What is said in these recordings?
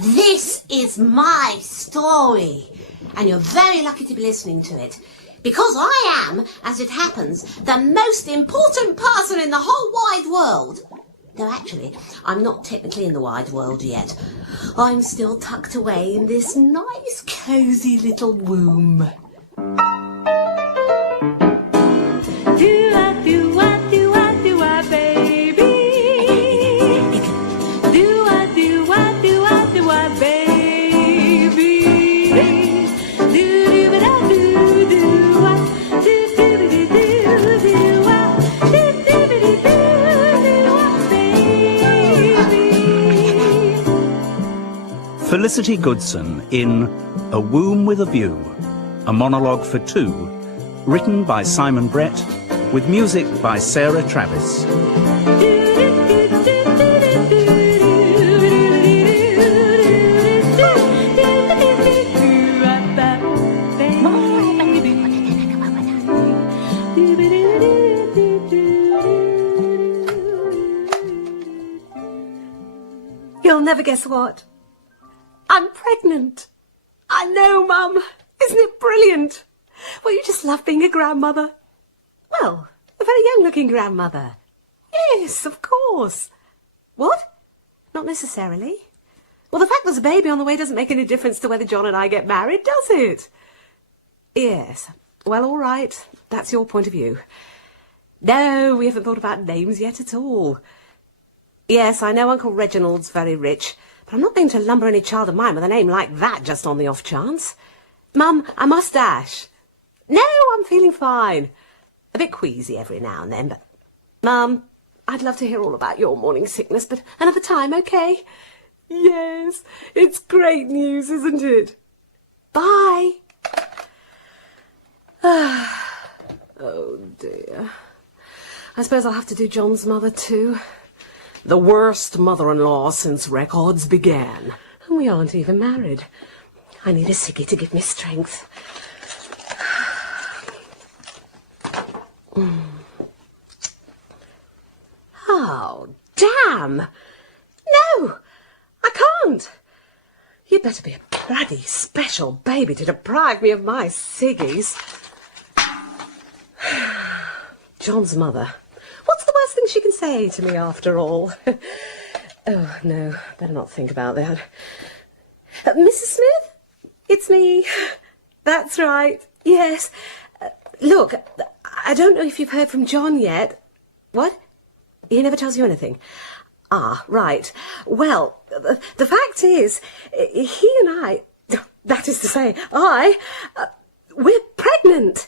This is my story, and you're very lucky to be listening to it. Because I am, as it happens, the most important person in the whole wide world. Though actually, I'm not technically in the wide world yet. I'm still tucked away in this nice, cosy little womb. Felicity Goodson in A Womb with a View, a monologue for two, written by Simon Brett, with music by Sarah Travis. You'll never guess what. I'm pregnant. I know, Mum. Isn't it brilliant? Well, you just love being a grandmother. Well, a very young-looking grandmother. Yes, of course. What? Not necessarily. Well, the fact there's a baby on the way doesn't make any difference to whether John and I get married, does it? Yes. Well, all right. That's your point of view. No, we haven't thought about names yet at all. Yes, I know Uncle Reginald's very rich, but I'm not going to lumber any child of mine with a name like that just on the off chance. Mum, I must dash. No, I'm feeling fine. A bit queasy every now and then, but... Mum, I'd love to hear all about your morning sickness, but another time, OK? Yes, it's great news, isn't it? Bye. Oh, dear. I suppose I'll have to do John's mother, too. The worst mother-in-law since records began. And we aren't even married. I need a ciggy to give me strength. Oh, damn! No! I can't! You'd better be a bloody special baby to deprive me of my ciggies. John's mother. What's the worst thing she can say to me, after all? Oh, no, better not think about that. Mrs. Smith? It's me. That's right. Yes. Look, I don't know if you've heard from John yet. What? He never tells you anything? Ah, right. Well, the fact is, he and I, that is to say, we're pregnant.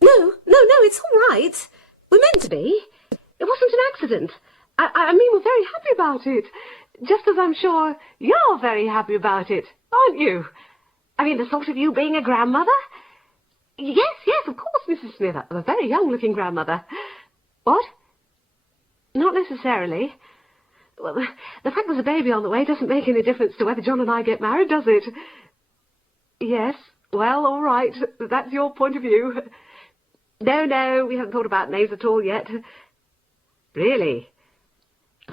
No, it's all right. We're meant to be. It wasn't an accident. I mean, we're very happy about it. Just as I'm sure you're very happy about it, aren't you? I mean, the thought of you being a grandmother? Yes, of course, Mrs. Smith. A very young-looking grandmother. What? Not necessarily. Well, the fact there's a baby on the way doesn't make any difference to whether John and I get married, does it? Yes. Well, all right. That's your point of view. No, we haven't thought about names at all yet. Really?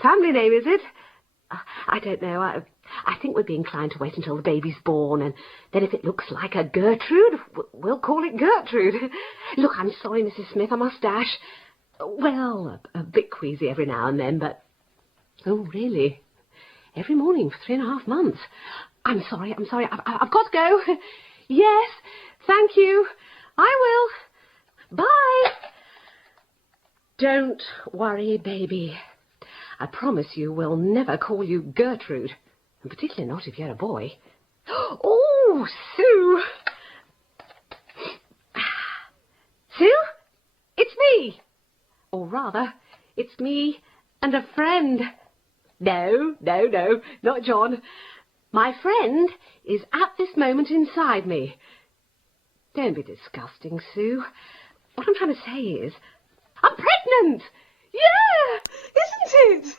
Family name, is it? I don't know. I think we'd be inclined to wait until the baby's born, and then if it looks like a Gertrude, we'll call it Gertrude. Look, I'm sorry, Mrs. Smith, I must dash. Well, a bit queasy every now and then, but... Oh, really? Every morning for 3.5 months. I'm sorry. I've got to go. Yes, thank you. I will. Bye. Don't worry, baby. I promise you we'll never call you Gertrude, and particularly not if you're a boy. Oh, Sue! Sue? It's me! Or rather, it's me and a friend. No, not John. My friend is at this moment inside me. Don't be disgusting, Sue. What I'm trying to say is, I'm pregnant! Yeah! Isn't it?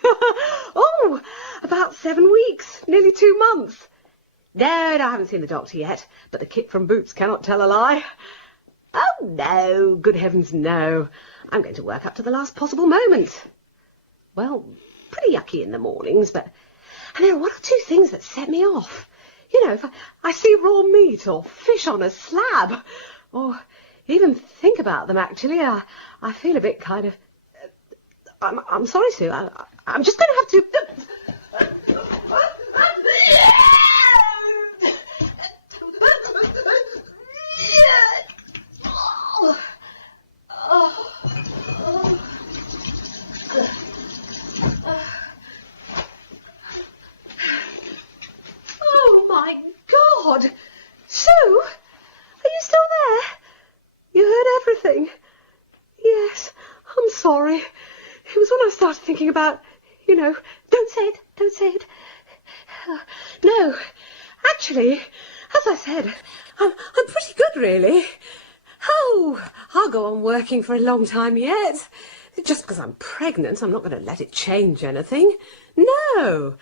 Oh, about 7 weeks, nearly 2 months. No, I haven't seen the doctor yet, but the kit from Boots cannot tell a lie. Oh, no, good heavens, no. I'm going to work up to the last possible moment. Well, pretty yucky in the mornings, but And there are one or two things that set me off. You know, if I see raw meat or fish on a slab, or even think about them, actually, I feel a bit kind of... I'm sorry, Sue. I'm just going to have to... Oh, my God! Sue, are you still there? You heard everything? Yes, I'm sorry. It was when I started thinking about, you know... Don't say it. No, actually, as I said, I'm pretty good, really. Oh, I'll go on working for a long time yet. Just because I'm pregnant, I'm not going to let it change anything. No.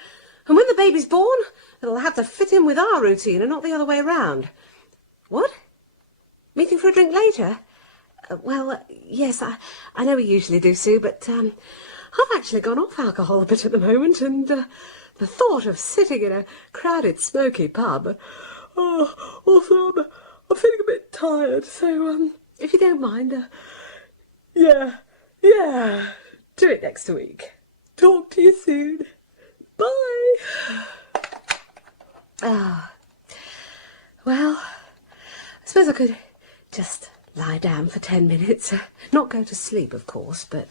And when the baby's born, it'll have to fit in with our routine and not the other way around. What? Meeting for a drink later? Well, yes, I know we usually do, Sue, but I've actually gone off alcohol a bit at the moment, and the thought of sitting in a crowded, smoky pub... also, I'm feeling a bit tired, so, if you don't mind, yeah, do it next week. Talk to you soon. Bye. Well, I suppose I could just lie down for 10 minutes. Not go to sleep, of course, but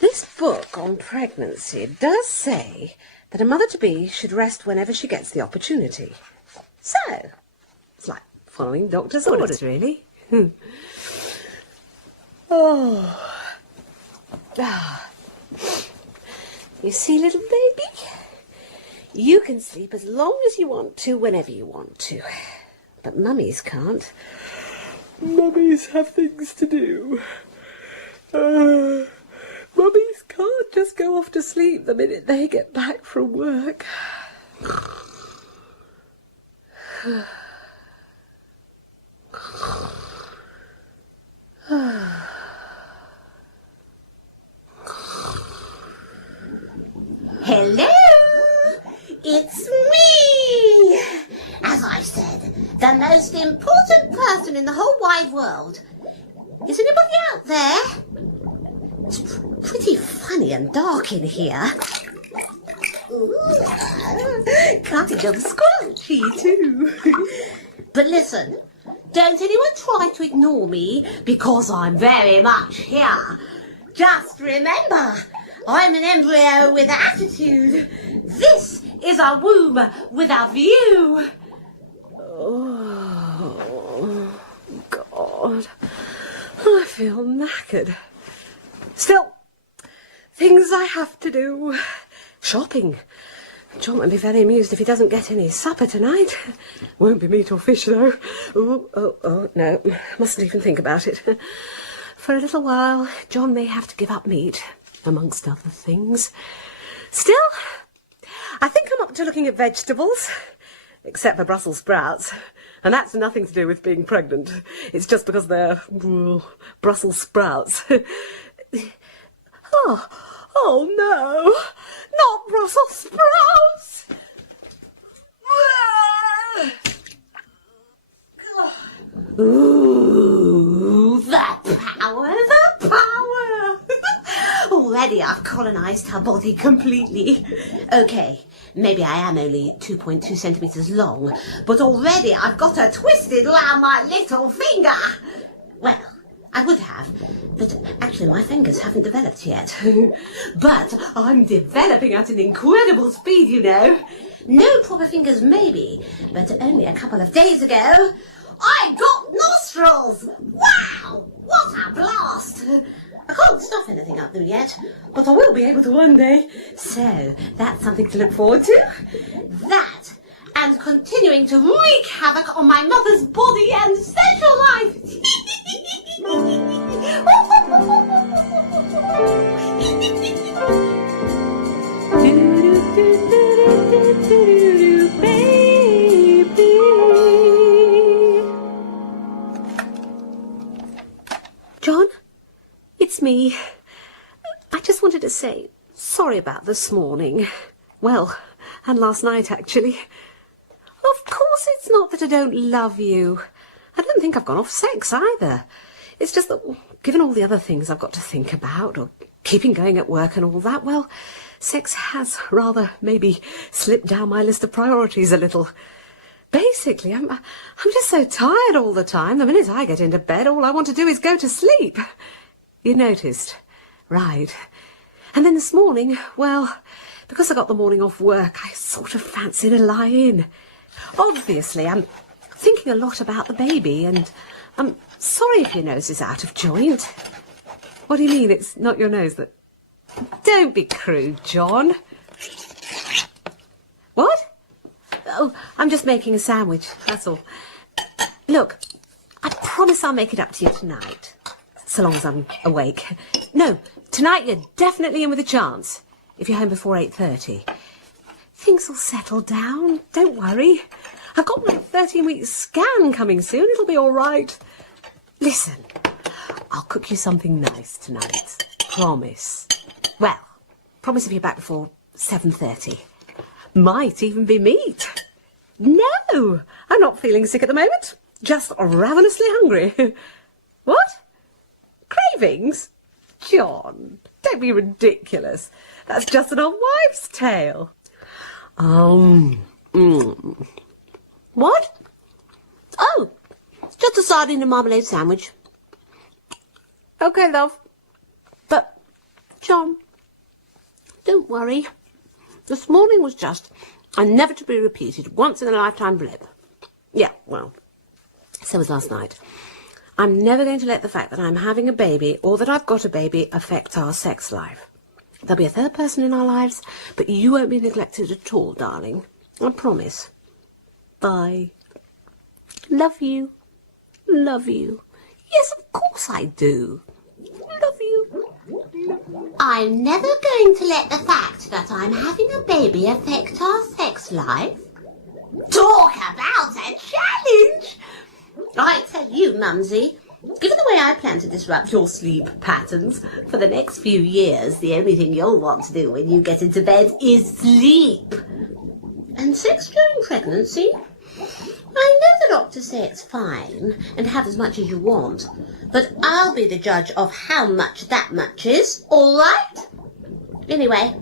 this book on pregnancy does say that a mother-to-be should rest whenever she gets the opportunity. So, it's like following doctor's orders, really. You see, little baby? You can sleep as long as you want to, whenever you want to. But mummies can't. Mummies have things to do. Mummies can't just go off to sleep the minute they get back from work. Hello! It's me! As I said, the most important person in the whole wide world. Is anybody out there? It's pretty funny and dark in here. Ooh, cottage of scrunchy too. But listen, don't anyone try to ignore me because I'm very much here. Just remember, I'm an embryo with attitude. This is a womb with a view. Oh, God. I feel knackered. Still, things I have to do. Shopping. John won't be very amused if he doesn't get any supper tonight. Won't be meat or fish, though. Oh, no. Mustn't even think about it. For a little while, John may have to give up meat, amongst other things. Still, I think I'm up to looking at vegetables, except for Brussels sprouts. And that's nothing to do with being pregnant. It's just because they're Brussels sprouts. Oh no, not Brussels sprouts! Ooh, the power! Already I've colonised her body completely. Okay, maybe I am only 2.2 centimetres long, but already I've got her twisted round my little finger. Well, I would have, but actually my fingers haven't developed yet. But I'm developing at an incredible speed, you know. No proper fingers maybe, but only a couple of days ago, I got nostrils! Wow! What a blast! I can't stuff anything up them yet, but I will be able to one day. So, that's something to look forward to. That, and continuing to wreak havoc on my mother's body and social life. John, it's me. I just wanted to say sorry about this morning. Well, and last night, actually. Of course it's not that I don't love you. I don't think I've gone off sex either. It's just that, given all the other things I've got to think about, or keeping going at work and all that, well, sex has rather maybe slipped down my list of priorities a little. Basically, I'm just so tired all the time. The minute I get into bed, all I want to do is go to sleep. You noticed? Right. And then this morning, well, because I got the morning off work, I sort of fancied a lie-in. Obviously, I'm thinking a lot about the baby, and I'm sorry if your nose is out of joint. What do you mean it's not your nose that... Don't be crude, John. What? Oh, I'm just making a sandwich, that's all. Look, I promise I'll make it up to you tonight, so long as I'm awake. No, tonight you're definitely in with a chance, if you're home before 8:30. Things will settle down, don't worry. I've got my 13-week scan coming soon, it'll be all right. Listen, I'll cook you something nice tonight, promise. Well, promise if you're back before 7:30. Might even be meat. No, I'm not feeling sick at the moment. Just ravenously hungry. What? Cravings? John, don't be ridiculous. That's just an old wives' tale. What? Oh, just a sardine and marmalade sandwich. Okay, love. But, John, don't worry. This morning was just a never to be repeated, once in a lifetime blip. Yeah, well, so was last night. I'm never going to let the fact that I'm having a baby or that I've got a baby affect our sex life. There'll be a third person in our lives, but you won't be neglected at all, darling. I promise. Bye. Love you. Love you. Yes, of course I do. Love you. I'm never going to let the fact that I'm having a baby affect our sex life. Talk about a challenge! I tell you, Mumsy, given the way I plan to disrupt your sleep patterns, for the next few years, the only thing you'll want to do when you get into bed is sleep. And sex during pregnancy? I know the doctors say it's fine, and have as much as you want, but I'll be the judge of how much that much is, all right? Anyway,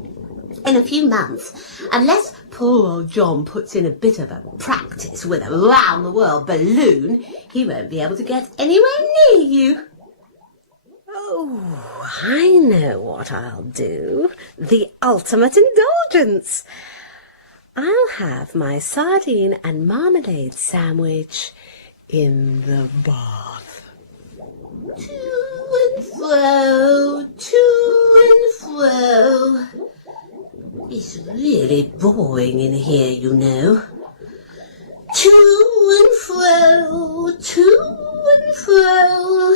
in a few months, unless poor old John puts in a bit of a practice with a round-the-world balloon, he won't be able to get anywhere near you. Oh, I know what I'll do. The ultimate indulgence. I'll have my sardine and marmalade sandwich in the bath. To and fro, to and fro. It's really boring in here, you know. To and fro, to and fro.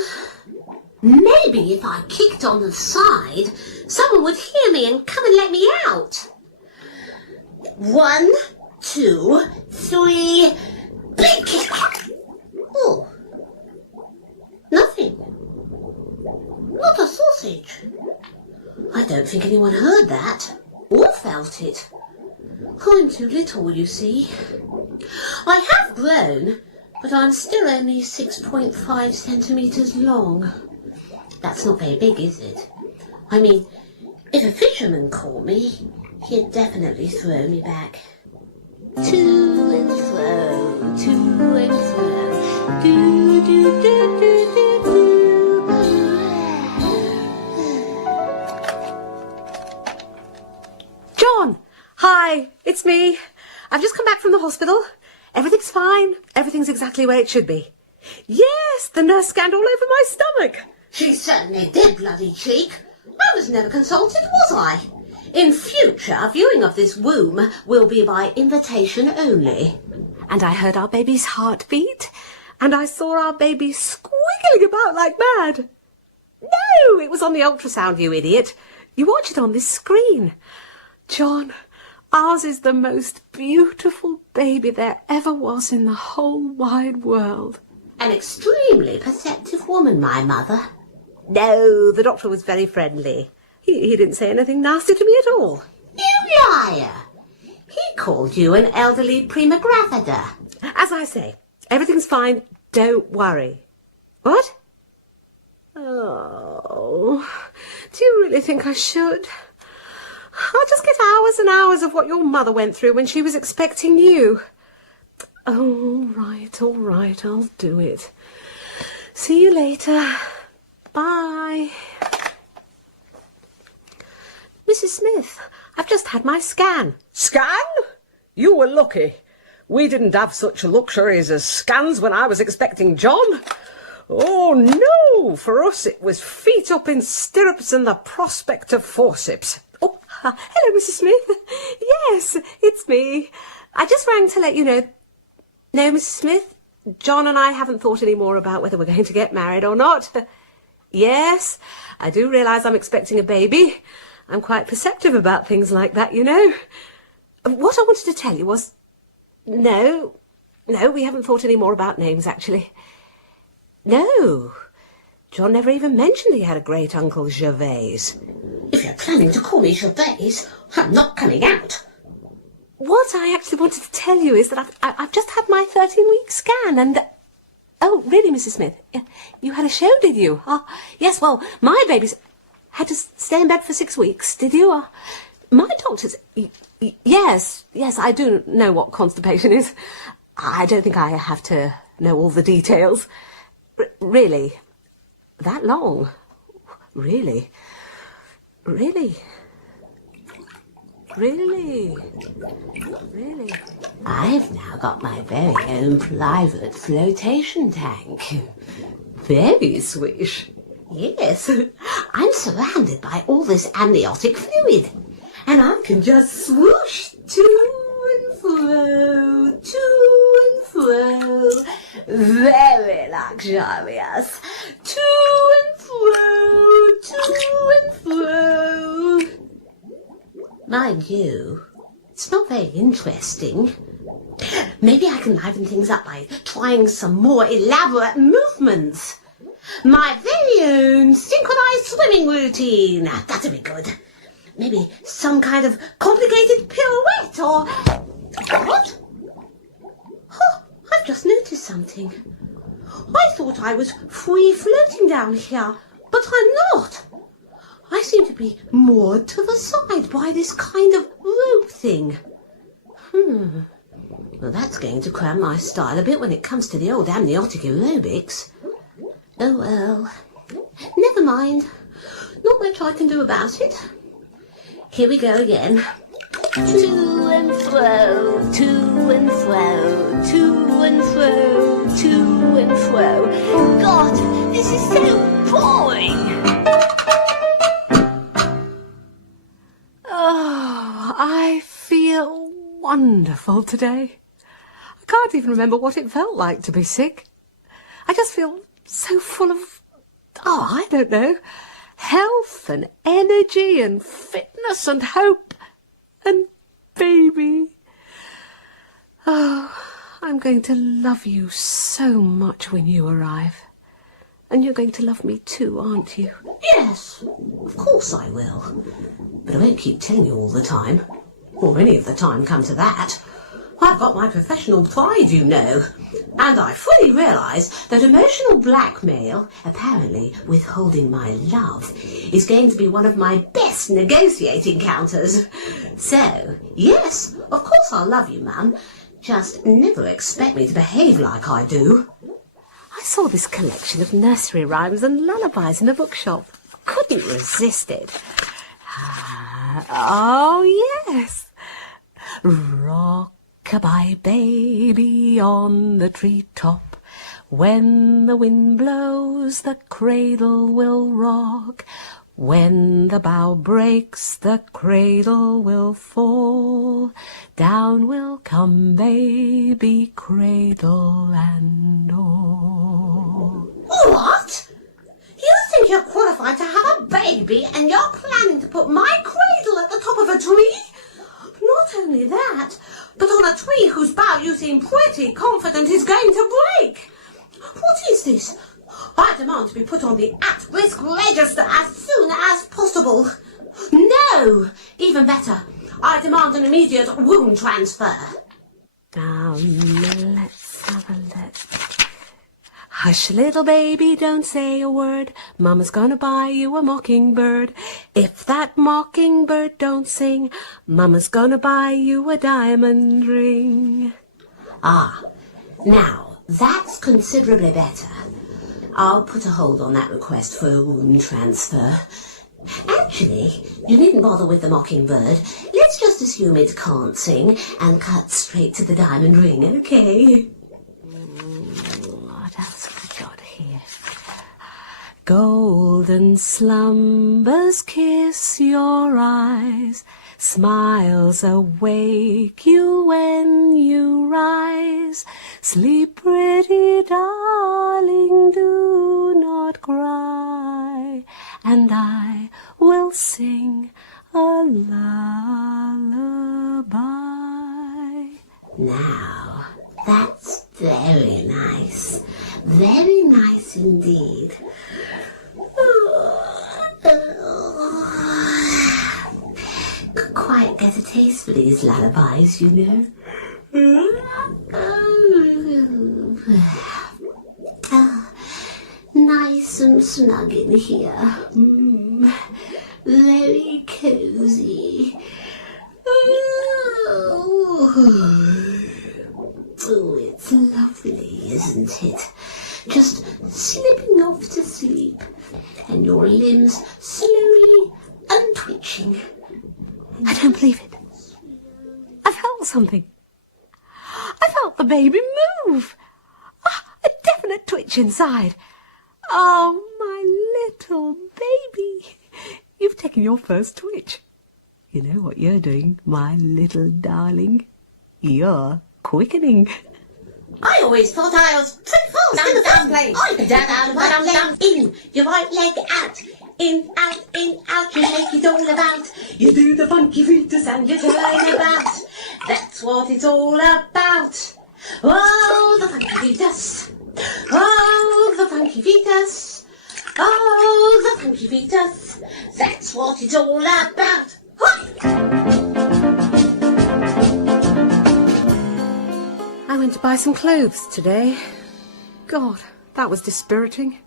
Maybe if I kicked on the side, someone would hear me and come and let me out. 1, 2, 3, big kick. Oh, nothing. Not a sausage. I don't think anyone heard that or felt it. I'm too little, you see. I have grown, but I'm still only 6.5 centimetres long. That's not very big, is it? I mean, if a fisherman caught me, he'd definitely throw me back. To and fro, to and fro, do, do, do, do, do, do. John! Hi, it's me. I've just come back from the hospital. Everything's fine. Everything's exactly where it should be. Yes, the nurse scanned all over my stomach. She certainly did, bloody cheek. I was never consulted, was I? In future, viewing of this womb will be by invitation only. And I heard our baby's heartbeat, and I saw our baby squiggling about like mad. No, it was on the ultrasound, you idiot. You watch it on this screen. John, ours is the most beautiful baby there ever was in the whole wide world. An extremely perceptive woman, my mother. No, the doctor was very friendly. He didn't say anything nasty to me at all. You liar! He called you an elderly prima gravida. As I say, everything's fine. Don't worry. What? Oh, do you really think I should? I'll just get hours and hours of what your mother went through when she was expecting you. Oh, all right, I'll do it. See you later. Bye. Mrs. Smith, I've just had my scan. Scan? You were lucky. We didn't have such luxuries as scans when I was expecting John. Oh, no! For us it was feet up in stirrups and the prospect of forceps. Oh, hello, Mrs. Smith. Yes, it's me. I just rang to let you know. No, Mrs. Smith, John and I haven't thought any more about whether we're going to get married or not. Yes, I do realise I'm expecting a baby. I'm quite perceptive about things like that, you know. What I wanted to tell you was... No, we haven't thought any more about names, actually. No, John never even mentioned he had a great-uncle Gervais. If you're planning to call me Gervais, I'm not coming out. What I actually wanted to tell you is that I've just had my 13-week scan and... Oh, really, Mrs. Smith? You had a show, did you? Yes, well, my baby's had to stay in bed for 6 weeks, did you? My doctor's... Yes, I do know what constipation is. I don't think I have to know all the details. Really? That long? Really? I've now got my very own private flotation tank. Very swish. Yes, I'm surrounded by all this amniotic fluid, and I can just swoosh to and fro, to and fro. Very luxurious. To and fro, to and fro. Mind you, it's not very interesting. Maybe I can liven things up by trying some more elaborate movements. My very own synchronized swimming routine. That'd be good. Maybe some kind of complicated pirouette or... What? Oh, I've just noticed something. I thought I was free floating down here, but I'm not. I seem to be moored to the side by this kind of rope thing. Well, that's going to cram my style a bit when it comes to the old amniotic aerobics. Oh, well. Never mind. Not much I can do about it. Here we go again. To and fro, to and fro, to and fro, to and fro. God, this is so boring. Oh, I feel wonderful today. I can't even remember what it felt like to be sick. I just feel so full of, I don't know, health and energy and fitness and hope and baby. Oh, I'm going to love you so much when you arrive. And you're going to love me too, aren't you? Yes, of course I will. But I won't keep telling you all the time. Or any of the time, come to that. I've got my professional pride, you know. And I fully realise that emotional blackmail, apparently withholding my love, is going to be one of my best negotiating counters. So, yes, of course I'll love you, Mum. Just never expect me to behave like I do. I saw this collection of nursery rhymes and lullabies in the bookshop. Couldn't resist it. Oh, yes. Rock-a-bye baby on the treetop. When the wind blows, the cradle will rock. When the bough breaks, the cradle will fall. Down will come baby, cradle and all. What? You think you're qualified to have a baby and you're planning to put my cradle at the top of a tree? Not only that, but on a tree whose bough you seem pretty confident is going to break. What is this? I demand to be put on the at-risk register as soon as possible. No! Even better, I demand an immediate womb transfer. Let's have a look. Hush, little baby, don't say a word. Mama's gonna buy you a mockingbird. If that mockingbird don't sing, Mama's gonna buy you a diamond ring. Ah, now, that's considerably better. I'll put a hold on that request for a womb transfer. Actually, you needn't bother with the mockingbird. Let's just assume it can't sing and cut straight to the diamond ring, okay? What else have I got here? Golden slumbers kiss your eyes, smiles awake you when you rise. Sleep, pretty darling, do not cry, and I will sing a lullaby. Now, that's very nice. Very nice indeed. Could quite get a taste for these lullabies, you know. Nice and snug in here. Very cosy. Oh, it's lovely, isn't it? Just slipping off to sleep, and your limbs slowly untwitching. I don't believe it. I felt something. I felt the baby move. A definite twitch inside. Oh, my little baby. You've taken your first twitch. You know what you're doing, my little darling? You're quickening. I always thought I was pretty fast in the first place. Down, in, your right leg out. In, out, you make it all about. You do the funky fetus and you turn about. That's what it's all about. Oh, the funky fetus. Oh, the funky fetus. Oh, the funky fetus. That's what it's all about. I went to buy some clothes today. God, that was dispiriting.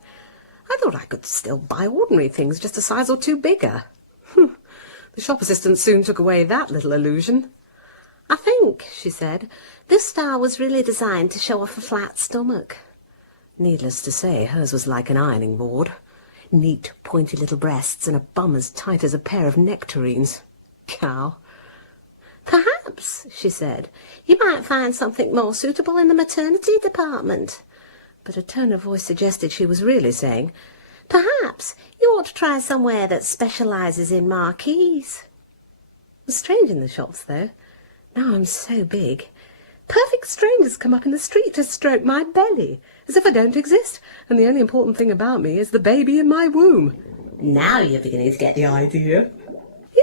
I thought I could still buy ordinary things just a size or two bigger. The shop assistant soon took away that little illusion. I think, she said, this style was really designed to show off a flat stomach. Needless to say, hers was like an ironing board. Neat, pointy little breasts and a bum as tight as a pair of nectarines. Cow. Perhaps, she said, you might find something more suitable in the maternity department. But her tone of voice suggested she was really saying, perhaps you ought to try somewhere that specialises in marquees. It was strange in the shops, though. Now I'm so big. Perfect strangers come up in the street to stroke my belly, as if I don't exist, and the only important thing about me is the baby in my womb. Now you're beginning to get the idea.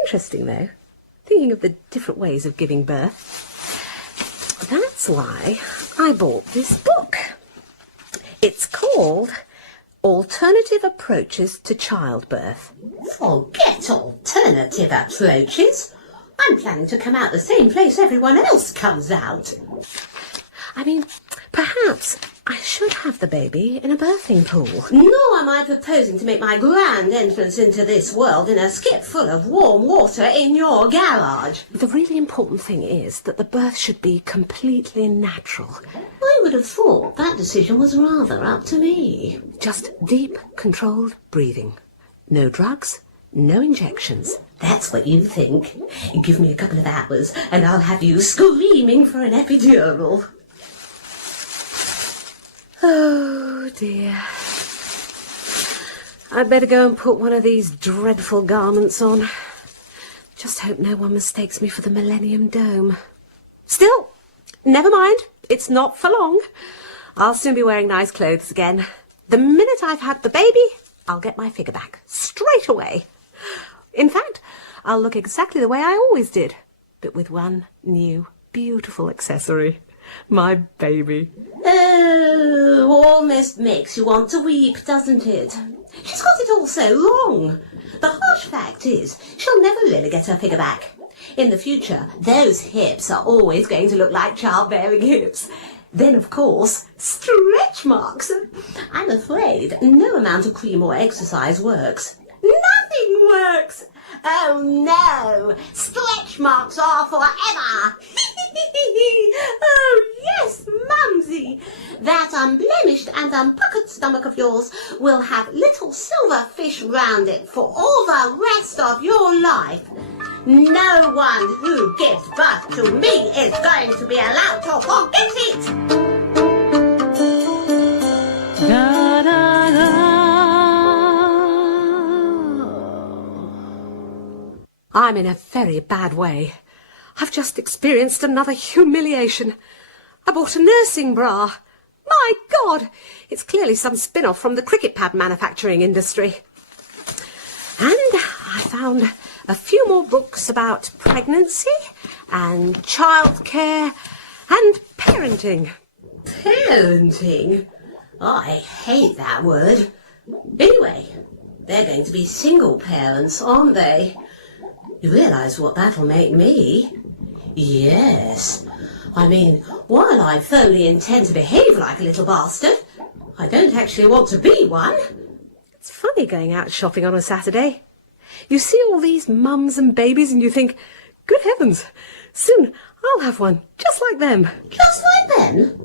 Interesting, though, thinking of the different ways of giving birth. That's why I bought this book. It's called Alternative Approaches to Childbirth. Forget alternative approaches. I'm planning to come out the same place everyone else comes out. I mean, perhaps I should have the baby in a birthing pool. Nor am I proposing to make my grand entrance into this world in a skip full of warm water in your garage. The really important thing is that the birth should be completely natural. I would have thought that decision was rather up to me. Just deep, controlled breathing. No drugs, no injections. That's what you think. Give me a couple of hours and I'll have you screaming for an epidural. Oh, dear. I'd better go and put one of these dreadful garments on. Just hope no one mistakes me for the Millennium Dome. Still, never mind. It's not for long. I'll soon be wearing nice clothes again. The minute I've had the baby, I'll get my figure back. Straight away. In fact, I'll look exactly the way I always did, but with one new, beautiful accessory. My baby. Oh, almost makes you want to weep, doesn't it? She's got it all so wrong. The harsh fact is, she'll never really get her figure back. In the future, those hips are always going to look like childbearing hips. Then, of course, stretch marks. I'm afraid no amount of cream or exercise works. Nothing works. Oh, no. Stretch marks are forever. Oh, yes, Mumsy. That unblemished and unpuckered stomach of yours will have little silver fish round it for all the rest of your life. No one who gives birth to me is going to be allowed to forget it. Da, da, da. I'm in a very bad way. I've just experienced another humiliation. I bought a nursing bra. My God! It's clearly some spin-off from the cricket pad manufacturing industry. And I found a few more books about pregnancy and childcare and parenting. Parenting? I hate that word. Anyway, they're going to be single parents, aren't they? You realise what that'll make me? Yes. I mean, while I firmly intend to behave like a little bastard, I don't actually want to be one. It's funny going out shopping on a Saturday. You see all these mums and babies and you think, good heavens, soon I'll have one just like them. Just like them?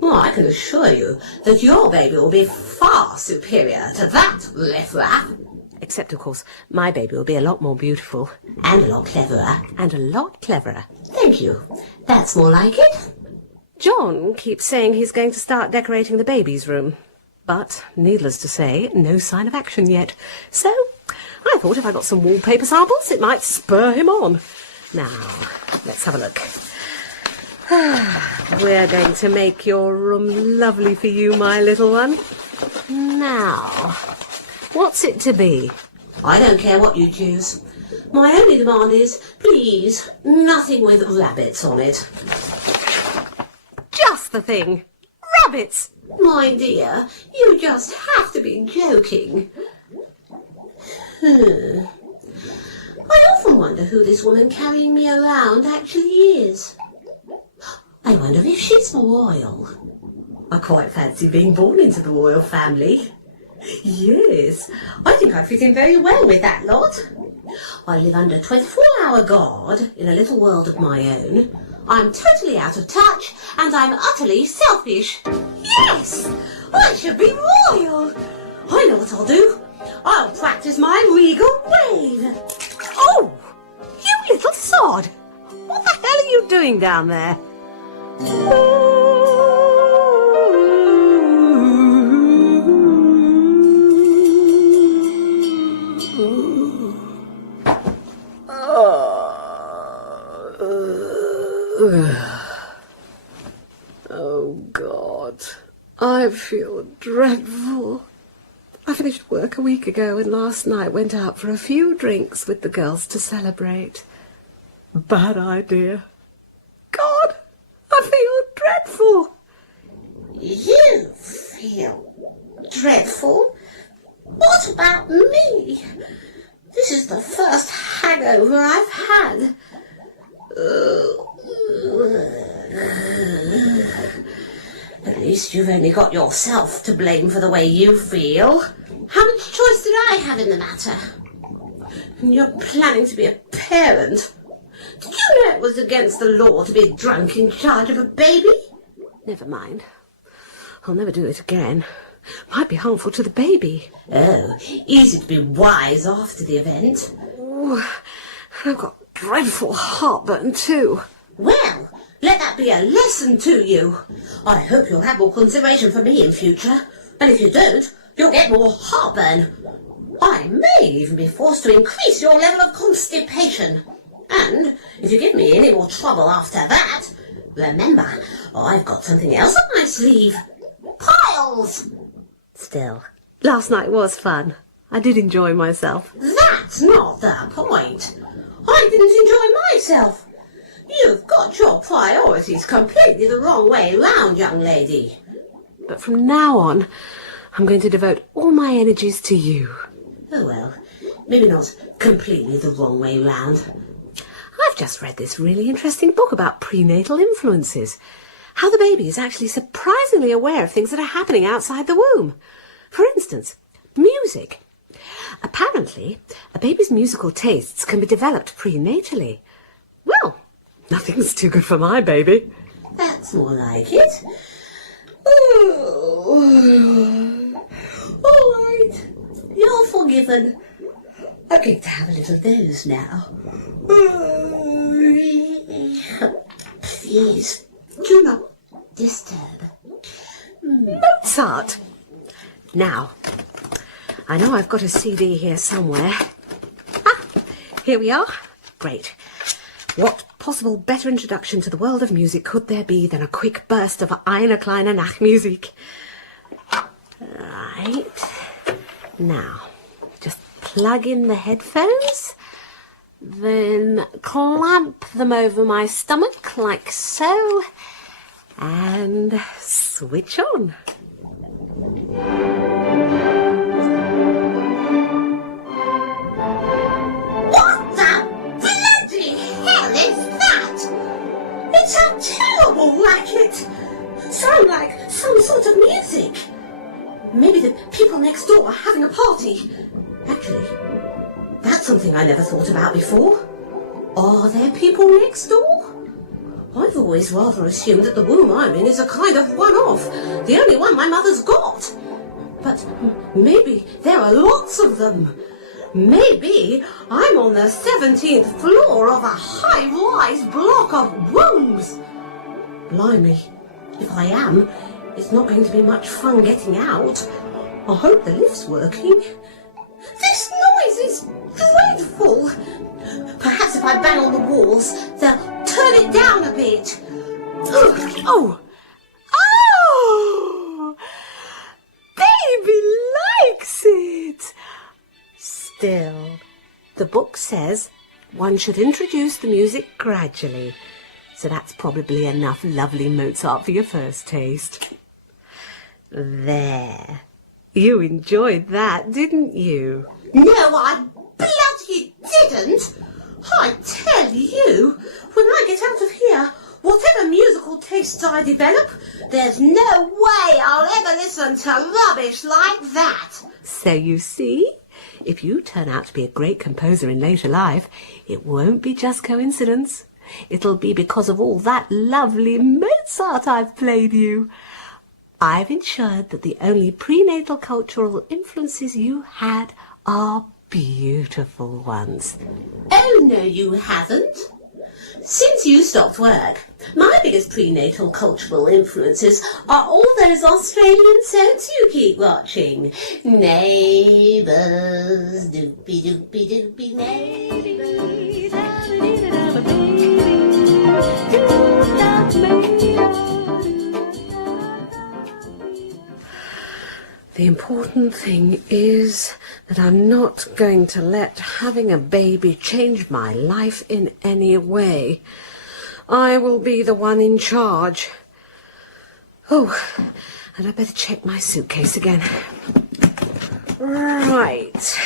Well, I can assure you that your baby will be far superior to that riffraff. Except, of course, my baby will be a lot more beautiful. And a lot cleverer. And a lot cleverer. Thank you. That's more like it. John keeps saying he's going to start decorating the baby's room. But, needless to say, no sign of action yet. So, I thought if I got some wallpaper samples, it might spur him on. Now, let's have a look. We're going to make your room lovely for you, my little one. Now, what's it to be? I don't care what you choose. My only demand is, please, nothing with rabbits on it. Just the thing. Rabbits! My dear, you just have to be joking. I often wonder who this woman carrying me around actually is. I wonder if she's royal. I quite fancy being born into the royal family. Yes, I think I fit in very well with that lot. I live under 24-hour guard in a little world of my own. I'm totally out of touch and I'm utterly selfish. Yes, I should be royal. I know what I'll do. I'll practice my regal wave. Oh, you little sod! What the hell are you doing down there? Oh, God. I feel dreadful. I finished work a week ago and last night went out for a few drinks with the girls to celebrate. Bad idea. God, I feel dreadful. You feel dreadful? What about me? This is the first hangover I've had. At least you've only got yourself to blame for the way you feel. How much choice did I have in the matter? And you're planning to be a parent. Did you know it was against the law to be drunk in charge of a baby? Never mind. I'll never do it again. Might be harmful to the baby. Oh, easy to be wise after the event. Ooh, I've got dreadful heartburn too. Well, let that be a lesson to you. I hope you'll have more consideration for me in future. And if you don't, you'll get more heartburn. I may even be forced to increase your level of constipation. And if you give me any more trouble after that, remember, I've got something else up my sleeve. Piles! Still, last night was fun. I did enjoy myself. That's not the point. I didn't enjoy myself. You've got your priorities completely the wrong way round, young lady. But from now on, I'm going to devote all my energies to you. Oh well, maybe not completely the wrong way round. I've just read this really interesting book about prenatal influences. How the baby is actually surprisingly aware of things that are happening outside the womb. For instance, music. Apparently, a baby's musical tastes can be developed prenatally. Well, nothing's too good for my baby. That's more like it. Oh. All right, you're forgiven. I'm going to have a little doze now. Please, do not disturb. Mozart! Now, I know I've got a CD here somewhere. Ah, here we are. Great. What possible better introduction to the world of music could there be than a quick burst of Eine kleine Nachtmusik? Right. Now, just plug in the headphones, then clamp them over my stomach like so, and switch on. What the bloody hell is that? It's a terrible racket. Sound like some sort of music. Maybe the people next door are having a party. Actually, that's something I never thought about before. Are there people next door? I've always rather assumed that the womb I'm in is a kind of one-off, the only one my mother's got. But maybe there are lots of them. Maybe I'm on the 17th floor of a high-rise block of wombs. Blimey, if I am, it's not going to be much fun getting out. I hope the lift's working. This noise is dreadful. Perhaps if I bang on the walls, they'll turn it down a bit. Oh! Oh! Baby likes it! Still, the book says one should introduce the music gradually. So that's probably enough lovely Mozart for your first taste. There. You enjoyed that, didn't you? No, I bloody didn't. I tell you, when I get out of here, whatever musical tastes I develop, there's no way I'll ever listen to rubbish like that. So you see, if you turn out to be a great composer in later life, it won't be just coincidence. It'll be because of all that lovely Mozart I've played you. I've ensured that the only prenatal cultural influences you had are beautiful ones. Oh, no, you haven't. Since you stopped work, my biggest prenatal cultural influences are all those Australian soaps you keep watching. Neighbours, doopy doopy doopy neighbours. The important thing is that I'm not going to let having a baby change my life in any way. I will be the one in charge. Oh, and I better check my suitcase again. Right.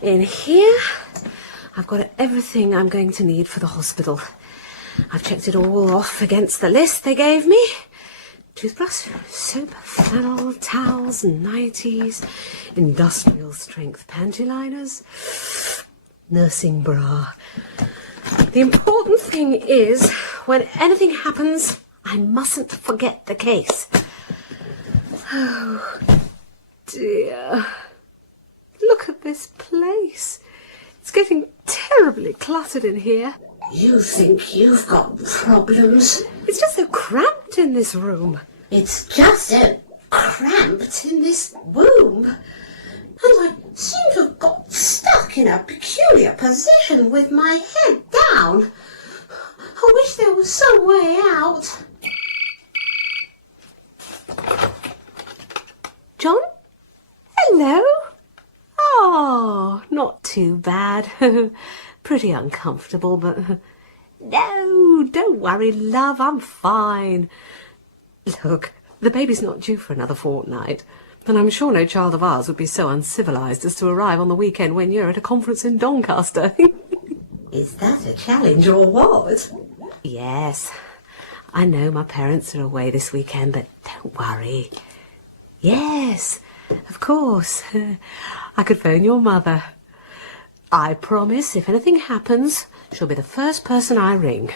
In here, I've got everything I'm going to need for the hospital. I've checked it all off against the list they gave me. Toothbrush, soap, flannel, towels, nighties, industrial strength panty liners, nursing bra. The important thing is, when anything happens, I mustn't forget the case. Oh, dear. Look at this place. It's getting terribly cluttered in here. You think you've got problems? It's just so cramped in this room. It's just so cramped in this womb. And I seem to have got stuck in a peculiar position with my head down. I wish there was some way out. John? Hello? Oh, not too bad. Pretty uncomfortable, but... No, don't worry, love, I'm fine. Look, the baby's not due for another fortnight, and I'm sure no child of ours would be so uncivilised as to arrive on the weekend when you're at a conference in Doncaster. Is that a challenge or what? Yes, I know my parents are away this weekend, but don't worry. Yes, of course. I could phone your mother. I promise if anything happens, she'll be the first person I ring.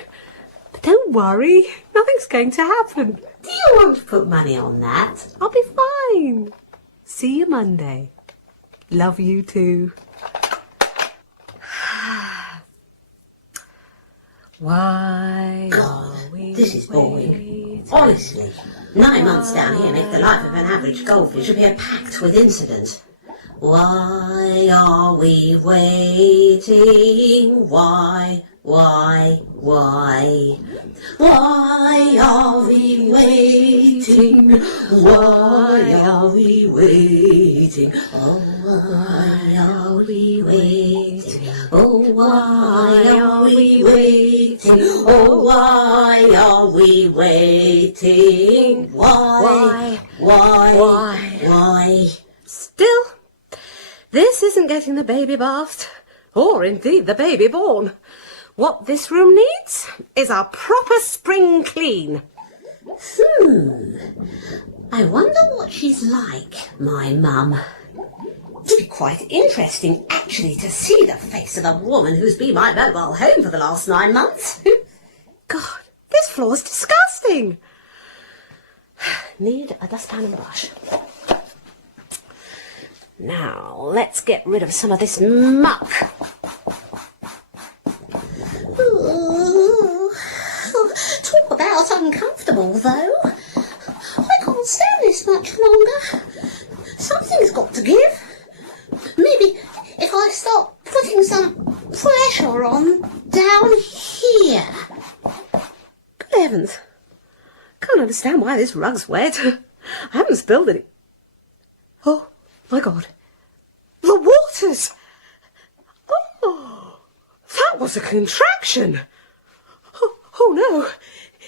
But don't worry, nothing's going to happen. Do you want to put money on that? I'll be fine. See you Monday. Love you too. Why God, are we this is boring. waiting? Honestly, 9 months down here make the life of an average goldfish appear packed with incident. Why are we waiting? Why? Why are we waiting? Why are we waiting? Oh, why are we waiting? Oh, why are we waiting? Oh, why are we waiting? Why? Still, this isn't getting the baby bathed, or indeed the baby born. What this room needs is a proper spring clean. I wonder what she's like, my mum. It'd be quite interesting, actually, to see the face of the woman who's been my mobile home for the last 9 months. God, this floor's disgusting. Need a dustpan and brush. Now, let's get rid of some of this muck. Ooh. Talk about uncomfortable, though. I can't stand this much longer. Something's got to give. Maybe if I start putting some pressure on down here. Good heavens. Can't understand why this rug's wet. I haven't spilled any. Oh, my God. The waters! Oh, that was a contraction. Oh no,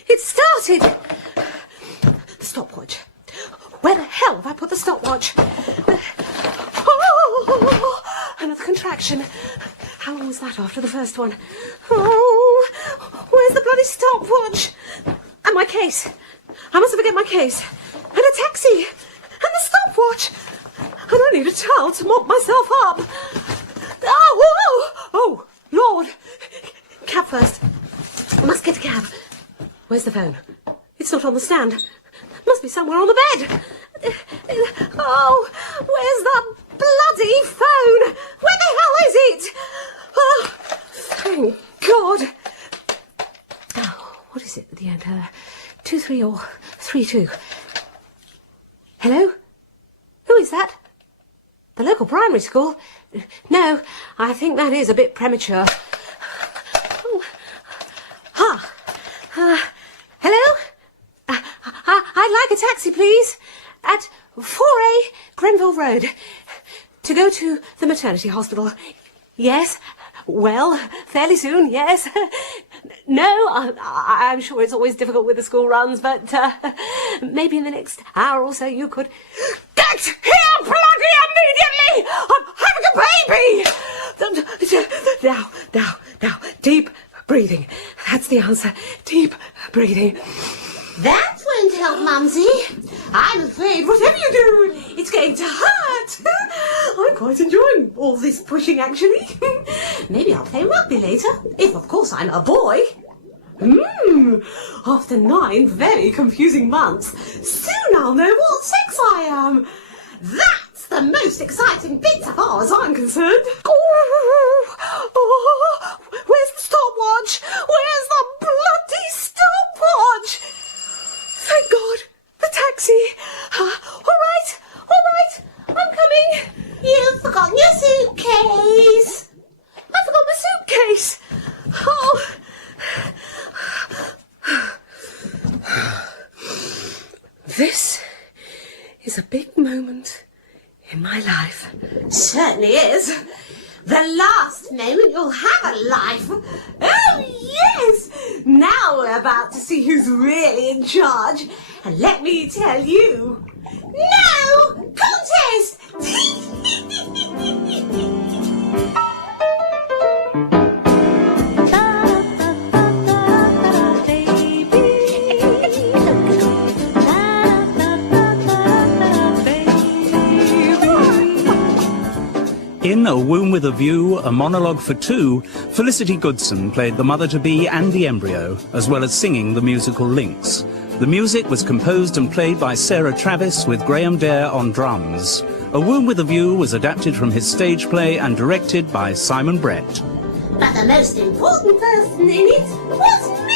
it started. The stopwatch. Where the hell have I put the stopwatch? Oh, another contraction. How long was that after the first one? Oh, where's the bloody stopwatch? And my case. I mustn't forget my case. And a taxi. And the stopwatch. And I need a towel to mop myself up. Oh, whoa! Oh, Lord. Cab first. I must get a cab. Where's the phone? It's not on the stand. Must be somewhere on the bed. Oh, where's the bloody phone? Where the hell is it? Oh, thank God. Oh, what is it at the end? 2-3 or 3-2. Hello? Who is that? The local primary school? No, I think that is a bit premature. Oh. Hello? I'd like a taxi, please. At 4A Grenville Road. To go to the maternity hospital. Yes. Well, fairly soon, yes. No, I'm sure it's always difficult with the school runs, but maybe in the next hour or so you could... Get here bloody immediately! I'm having a baby! Now, deep breathing. That's the answer. Deep breathing. That won't help, Mumsy. I'm afraid whatever you do, it's going to hurt. I'm quite enjoying all this pushing, actually. Maybe I'll play rugby later, if of course I'm a boy. After 9 very confusing months, soon I'll know what sex I am. That's the most exciting bit As far as I'm concerned. Oh, where's the stopwatch? Where's the bloody stopwatch? Thank God, the taxi. All right, I'm coming. You've forgotten your suitcase. I forgot my suitcase. Oh. This is a big moment in my life. Certainly is. The last moment you'll have a life. Oh, yes! Now we're about to see who's really in charge. And let me tell you... No contest! In A Womb with a View, a monologue for two, Felicity Goodson played the mother-to-be and the embryo, as well as singing the musical links. The music was composed and played by Sarah Travis with Graham Dare on drums. A Womb with a View was adapted from his stage play and directed by Simon Brett. But the most important person in it was